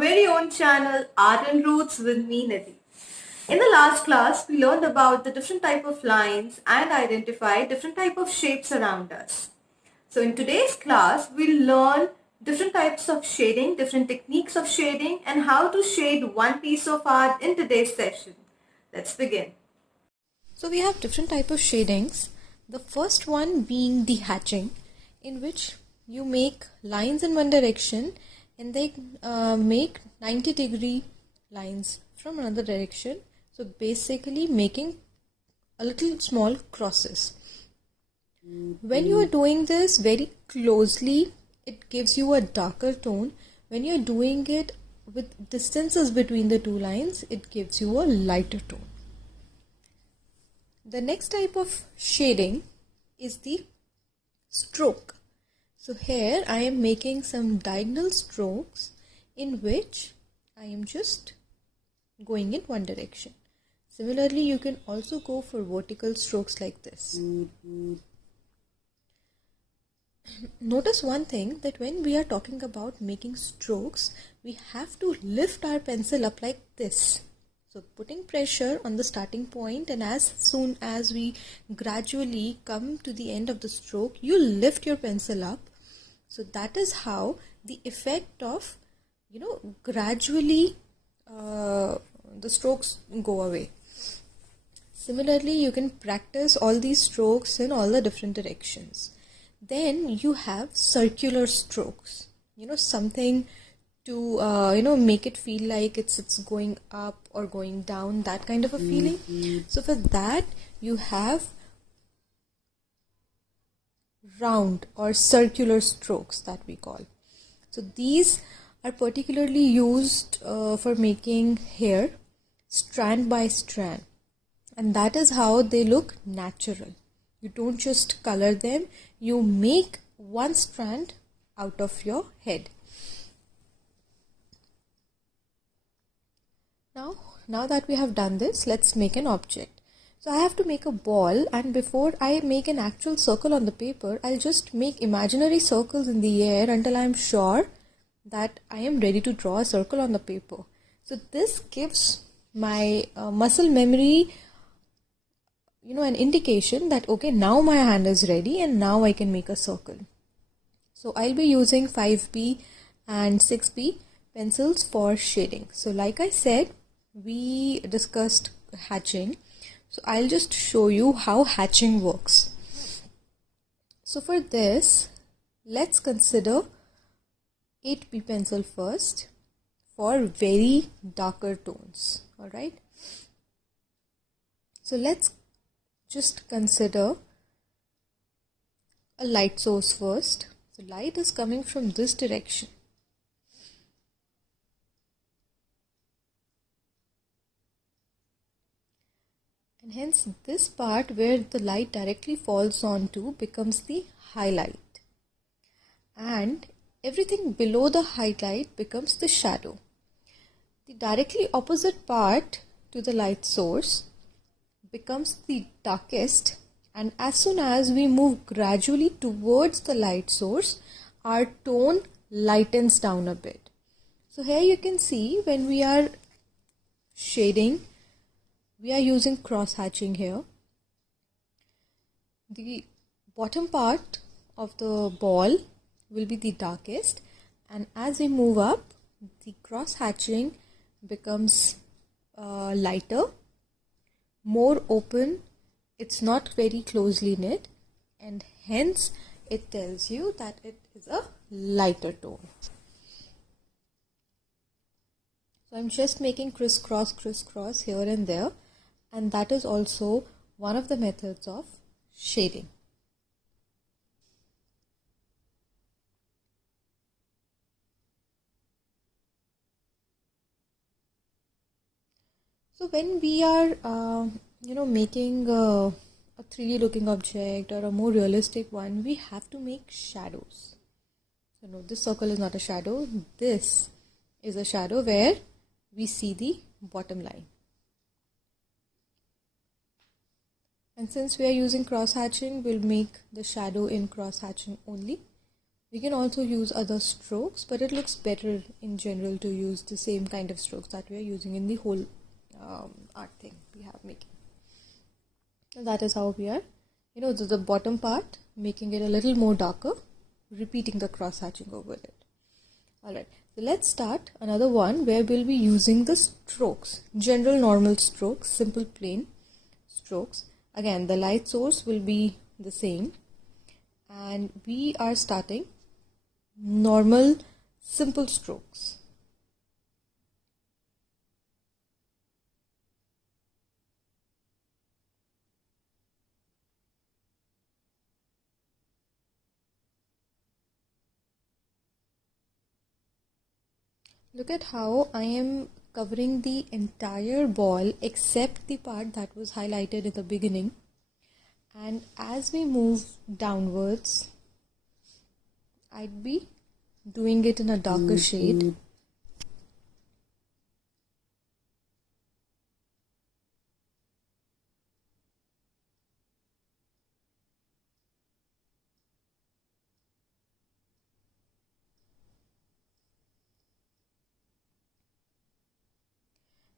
very own channel Art and Roots with me Nidhi. In the last class, we learned about the different type of lines and identify different type of shapes around us. So in today's class, we'll learn different types of shading, different techniques of shading and how to shade one piece of art in today's session. Let's begin. So we have different type of shadings. The first one being the hatching, in which you make lines in one direction and they make 90-degree lines from another direction. So basically making a little small crosses. When you are doing this very closely, it gives you a darker tone. When you are doing it with distances between the two lines, it gives you a lighter tone. The next type of shading is the stroke. So here I am making some diagonal strokes in which I am just going in one direction. Similarly, you can also go for vertical strokes like this. Notice one thing, that when we are talking about making strokes, we have to lift our pencil up like this. So putting pressure on the starting point, and as soon as we gradually come to the end of the stroke, you lift your pencil up. So that is how the effect of, gradually the strokes go away. Similarly, you can practice all these strokes in all the different directions. Then you have circular strokes, something to make it feel like it's going up or going down, that kind of a feeling. So for that you have round or circular strokes that we call. So these are particularly used for making hair strand by strand, and that is how they look natural. You don't just color them, you make one strand out of your head. Now that we have done this, let's make an object. So I have to make a ball, and before I make an actual circle on the paper, I'll just make imaginary circles in the air until I'm sure that I am ready to draw a circle on the paper. So this gives my muscle memory an indication that okay, now my hand is ready and now I can make a circle. So I'll be using 5B and 6B pencils for shading. So like I said, we discussed hatching. So I'll just show you how hatching works. So for this, let's consider 8B pencil first for very darker tones. Alright. So let's just consider a light source first. So light is coming from this direction. And hence this part where the light directly falls onto becomes the highlight. And everything below the highlight becomes the shadow. The directly opposite part to the light source becomes the darkest, and as soon as we move gradually towards the light source, our tone lightens down a bit. So here you can see when we are shading, we are using cross hatching here. The bottom part of the ball will be the darkest, and as we move up, the cross hatching becomes lighter, more open, it's not very closely knit, and hence it tells you that it is a lighter tone. So I'm just making crisscross here and there, and that is also one of the methods of shading. So when we are making a 3D looking object or a more realistic one, we have to make shadows. So no, this circle is not a shadow. This is a shadow where we see the bottom line. And since we are using cross hatching, we'll make the shadow in cross hatching only. We can also use other strokes, but it looks better in general to use the same kind of strokes that we are using in the whole art thing we have making. So that is how we are, the bottom part, making it a little more darker, repeating the cross hatching over it. Alright, so let's start another one where we'll be using the strokes, general normal strokes, simple plain strokes. Again, the light source will be the same, and we are starting normal simple strokes. Look at how I am covering the entire ball except the part that was highlighted in the beginning. And as we move downwards, I'd be doing it in a darker shade.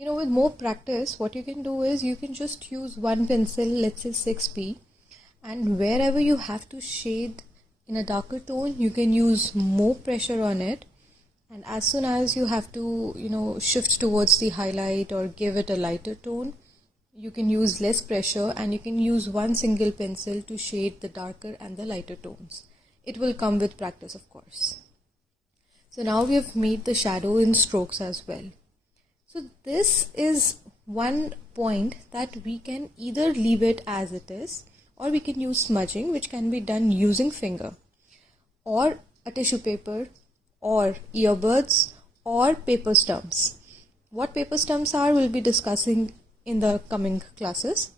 With more practice, what you can do is you can just use one pencil, let's say 6B, and wherever you have to shade in a darker tone, you can use more pressure on it. And as soon as you have to, shift towards the highlight or give it a lighter tone, you can use less pressure and you can use one single pencil to shade the darker and the lighter tones. It will come with practice, of course. So now we have made the shadow in strokes as well. So this is one point that we can either leave it as it is, or we can use smudging, which can be done using finger or a tissue paper or earbuds or paper stumps. What paper stumps are, we'll be discussing in the coming classes.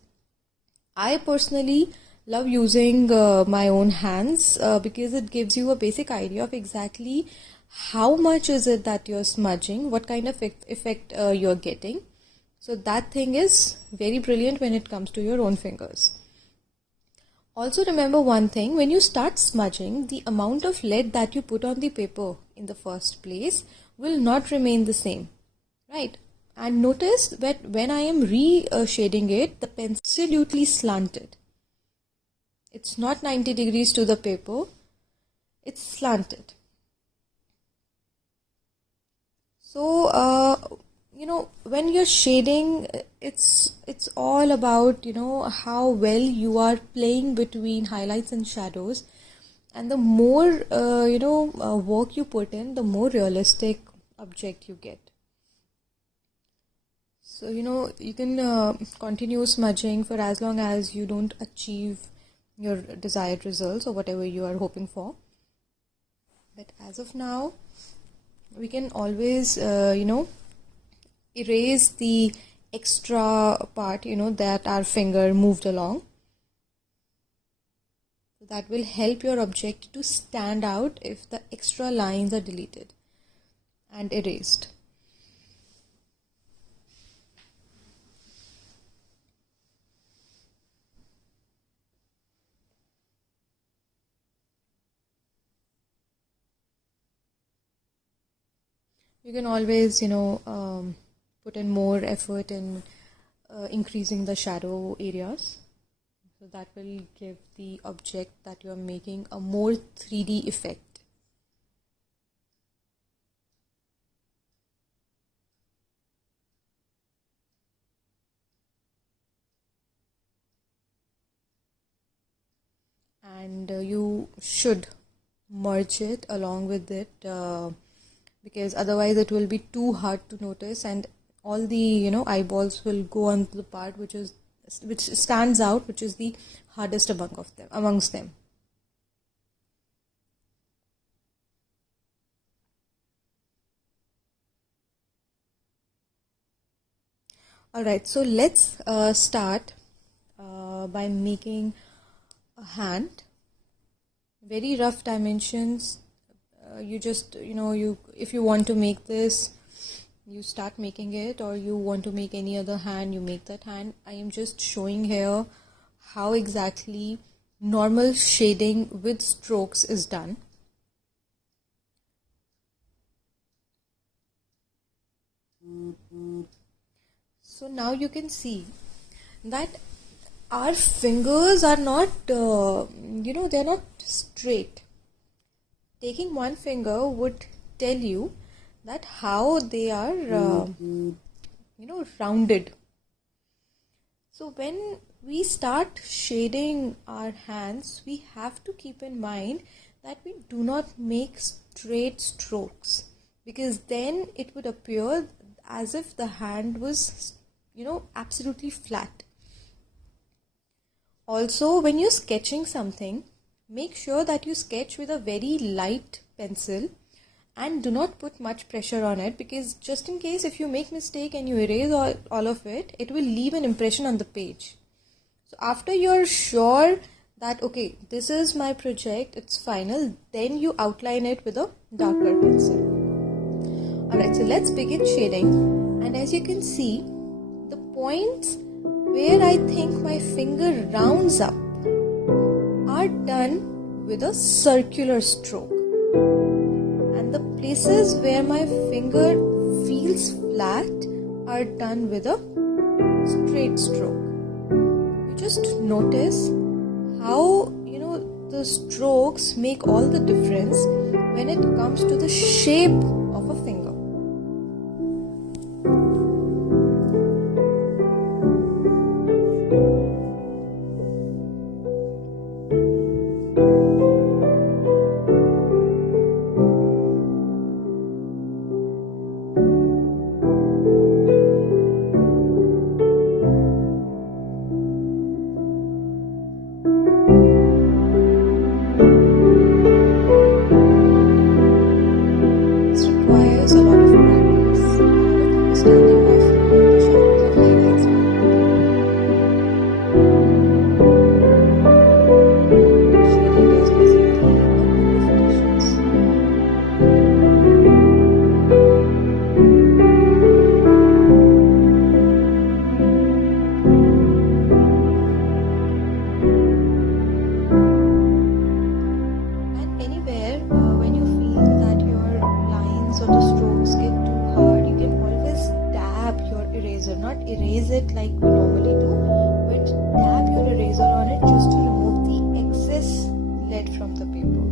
I personally love using my own hands because it gives you a basic idea of exactly how much is it that you're smudging, what kind of effect you're getting. So that thing is very brilliant when it comes to your own fingers. Also remember one thing, when you start smudging, the amount of lead that you put on the paper in the first place will not remain the same, right? And notice that when I am re-shading it, the pencil is absolutely slanted. It's not 90 degrees to the paper, it's slanted. So, when you're shading, it's all about, how well you are playing between highlights and shadows. And the more, work you put in, the more realistic object you get. So, you can continue smudging for as long as you don't achieve your desired results or whatever you are hoping for. But as of now, we can always, erase the extra part, that our finger moved along. So that will help your object to stand out if the extra lines are deleted and erased. You can always, put in more effort in increasing the shadow areas. So that will give the object that you are making a more 3D effect. And you should merge it along with it because otherwise it will be too hard to notice, and all the eyeballs will go on the part which stands out, which is the hardest amongst them. Alright, so let's start by making a hand. Very rough dimensions. You just, if you want to make this, you start making it, or you want to make any other hand, you make that hand. I am just showing here how exactly normal shading with strokes is done. So now you can see that our fingers are not, they're not straight. Taking one finger would tell you that how they are, rounded. So when we start shading our hands, we have to keep in mind that we do not make straight strokes, because then it would appear as if the hand was, absolutely flat. Also, when you're sketching something, make sure that you sketch with a very light pencil and do not put much pressure on it, because just in case if you make mistake and you erase all of it, it will leave an impression on the page. So after you're sure that okay, this is my project, it's final, then you outline it with a darker pencil. Alright, so let's begin shading. And as you can see, the points where I think my finger rounds up are done with a circular stroke. And the places where my finger feels flat are done with a straight stroke. You just notice how, the strokes make all the difference when it comes to the shape of a finger. Not erase it like we normally do, but dab your eraser on it just to remove the excess lead from the paper.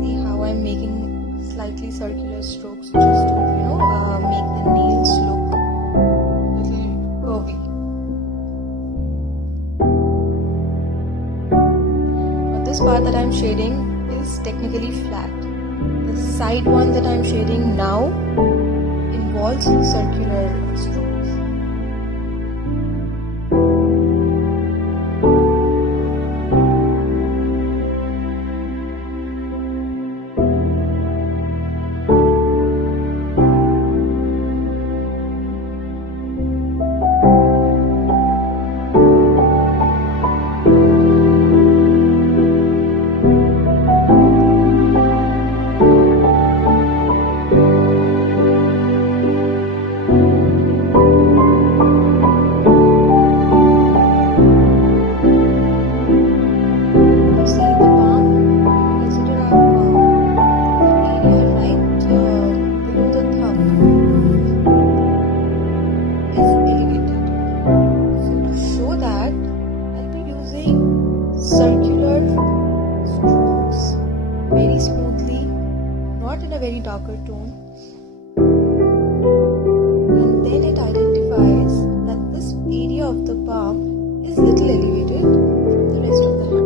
See how I'm making slightly circular strokes just to make the nails look a little curvy. This part that I'm shading is technically flat. The side one that I'm shading now involves circular strokes. Circular strokes very smoothly, not in a very darker tone, and then it identifies that this area of the palm is little elevated from the rest of the hand.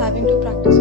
Having to practice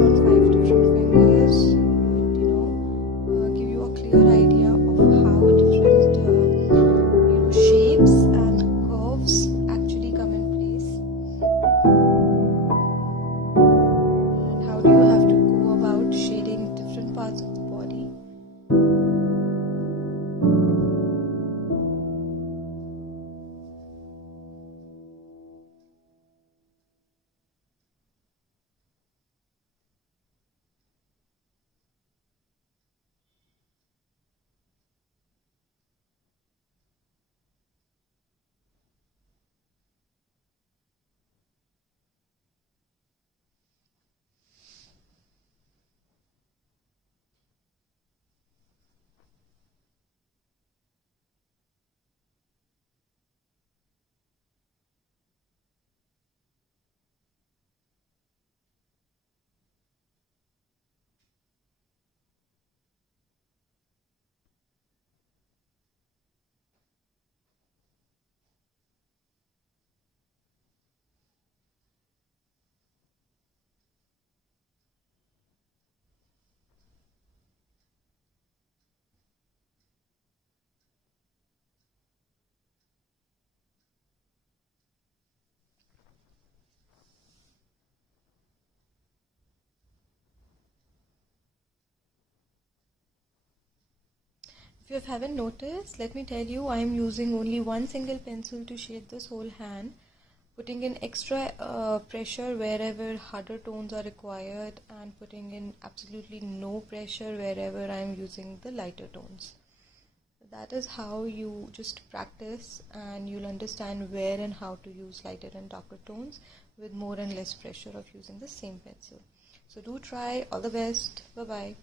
If you haven't noticed, let me tell you, I am using only one single pencil to shade this whole hand, putting in extra pressure wherever harder tones are required and putting in absolutely no pressure wherever I am using the lighter tones. That is how you just practice, and you'll understand where and how to use lighter and darker tones with more and less pressure of using the same pencil. So do try. All the best. Bye bye.